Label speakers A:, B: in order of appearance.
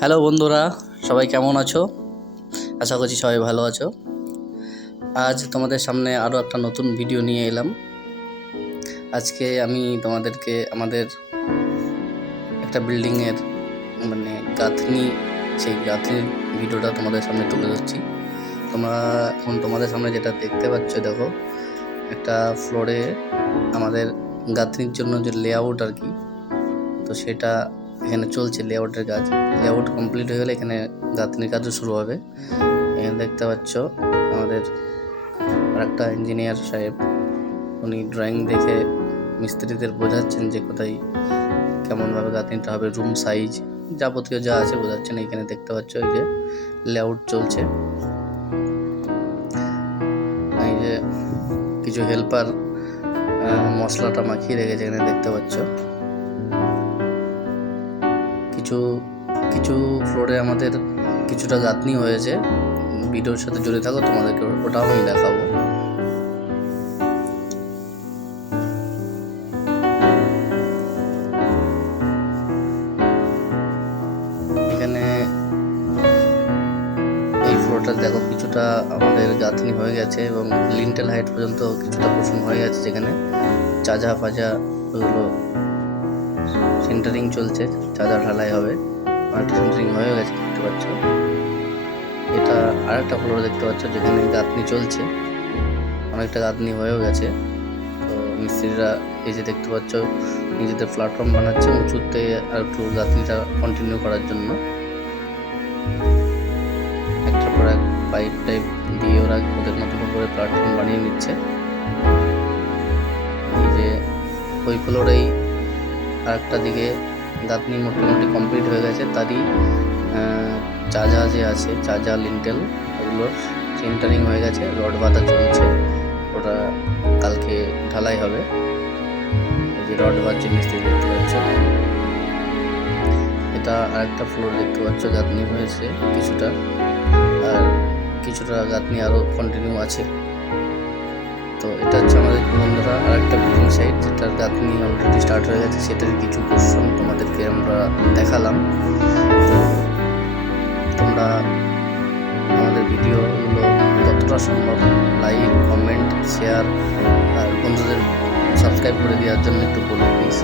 A: Hello বন্ধুরা, সবাই কেমন আছো? আশা করছি সবাই ভালো আছো। আজ তোমাদের সামনে আরও একটা নতুন ভিডিও নিয়ে এলাম। আজকে আমি তোমাদেরকে আমাদের একটা বিল্ডিংয়ের মানে গাঁথনি, সেই গাঁথনির ভিডিওটা তোমাদের সামনে তুলে ধরছি। তোমরা এখন তোমাদের সামনে যেটা দেখতে পাচ্ছ, দেখো, একটা ফ্লোরে আমাদের গাঁথনির জন্য যে লেআউট আর কি, তো সেটা এখানে চলছে লেআউটের কাজ। লেআউট কমপ্লিট হয়ে গেলে এখানে গাঁথনির কাজও শুরু হবে। এখানে দেখতে পাচ্ছ আমাদের একটা ইঞ্জিনিয়ার সাহেব। উনি ড্রয়িং দেখে মিস্ত্রিদের বোঝাচ্ছেন যে কোথায় কেমনভাবে গাঁথনিটা হবে রুম সাইজ যাবতীয় যা আছে বোঝাচ্ছেন। এখানে দেখতে পাচ্ছ এই যে লেআউট চলছে। এই যে কিছু হেল্পার মশলাটা মাখিয়ে রেখেছে, এখানে দেখতে পাচ্ছ। কিছু কিছু ফ্লোরে আমাদের কিছুটা গাঁথনি হয়েছে। ভিডিওর সাথে জুড়ে থাকো, তোমাদেরকে ওটাও আমি দেখাবো। এখানে এই দেখো, কিছুটা আমাদের গাঁথনি হয়ে গেছে এবং লিন্টেল হাইট পর্যন্ত কিছুটা পোষণ হয়ে গেছে যেখানে চাজা ফাজা ওগুলো সেন্টারিং চলছে চাঁদা ঢালাই হবে মাল্টি সেন্টারিং হয়ে গেছে, দেখতে পাচ্ছ। এটা আর একটা ফ্লোর দেখতে পাচ্ছ, যেখানে গাঁথনি চলছে। অনেকটা গাঁথনি হয়েও গেছে। তো মিস্ত্রিরা এই যে দেখতে পাচ্ছ, নিজেদের প্ল্যাটফর্ম বানাচ্ছে, উঁচুতে আর একটু গাঁথনিটা কন্টিনিউ করার জন্য। একটার পর এক পাইপ টাইপ দিয়ে ওরা ওদের মতো করে প্ল্যাটফর্ম বানিয়ে নিচ্ছে। এই যে ওই ফ্লোরেই আরেকটা দিকে দাঁতনি মোটামুটি কমপ্লিট হয়ে গেছে, তারই চাজা যে আছে চাজা লিন্টেল ওগুলোর সেন্টারিং হয়ে গেছে, রড বাঁধা চলছে, ওটা কালকে ঢালাই হবে। এই যে রড বাঁধছে, মিস্ত্রি দেখতে পাচ্ছ। এটা আরেকটা ফ্লোর দেখতে পাচ্ছ, গাঁথনি হয়েছে কিছুটা, আর কিছুটা গাঁথনি আরও কন্টিনিউ আছে। তো এটা হচ্ছে আমাদের বন্ধুরা আর সাইট যেটার গাঁথনি অলরেডি স্টার্ট হয়ে গেছে, সেটার কিছু কোশ্চন তোমাদেরকে আমরা দেখালাম। তোমরা আমাদের ভিডিওগুলো যতটা সম্ভব? লাইক কমেন্ট শেয়ার আর বন্ধুদের সাবস্ক্রাইব করে দেওয়ার জন্য একটু বলো প্লিজ